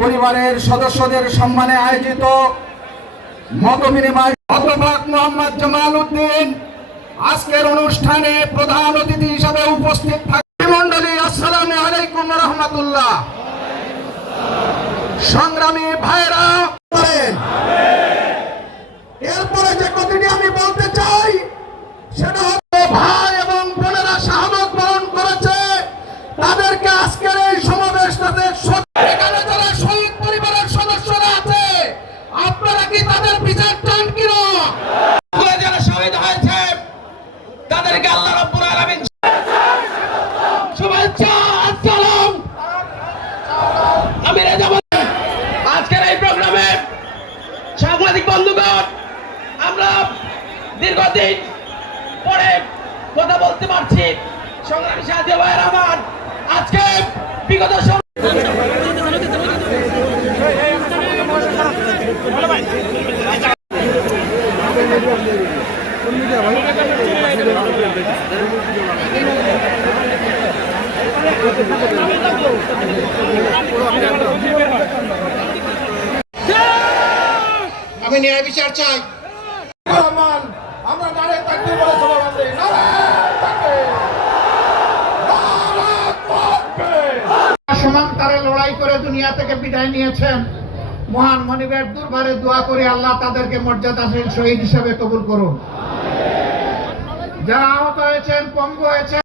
পরিবারের সদস্যদের সম্মানে আয়োজিত মত বিনিময় মোহাম্মদ উদ্দিন। আজকের অনুষ্ঠানে প্রধান অতিথি হিসাবে উপস্থিত থাকবে মন্ডলী আসসালাম আলাইকুম রহমতুল্লাহ। সংগ্রামী ভাইরা তাদের বিচার চান কিনা? যারা শহীদ হয়েছে। তাদেরকে আল্লাহ রাব্বুল আলামিন শুভেচ্ছা, আসসালাম। আমি রেজা আজকের এই প্রোগ্রামে সাংবাদিক বন্ধুগণ, আমরা দীর্ঘদিন পরে কথা বলতে পারছি। সংগ্রামী সাহায্য ভাইয়ের আমার, আজকে বিগত আমি ন্যায় বিচার চাই। আমরা নারে তাকবীর বলে স্লোগান দেই নারে তাকবীর নারে তাকবীর সমান্তরে লড়াই করে দুনিয়া থেকে বিদায় নিয়েছেন। মহান মনিবের দুর্বারে দোয়া করে আল্লাহ তাদেরকে মর্যাদাশীল শহীদ হিসেবে কবুল করুন। যারা আহত হয়েছেন, পঙ্গু হয়েছেন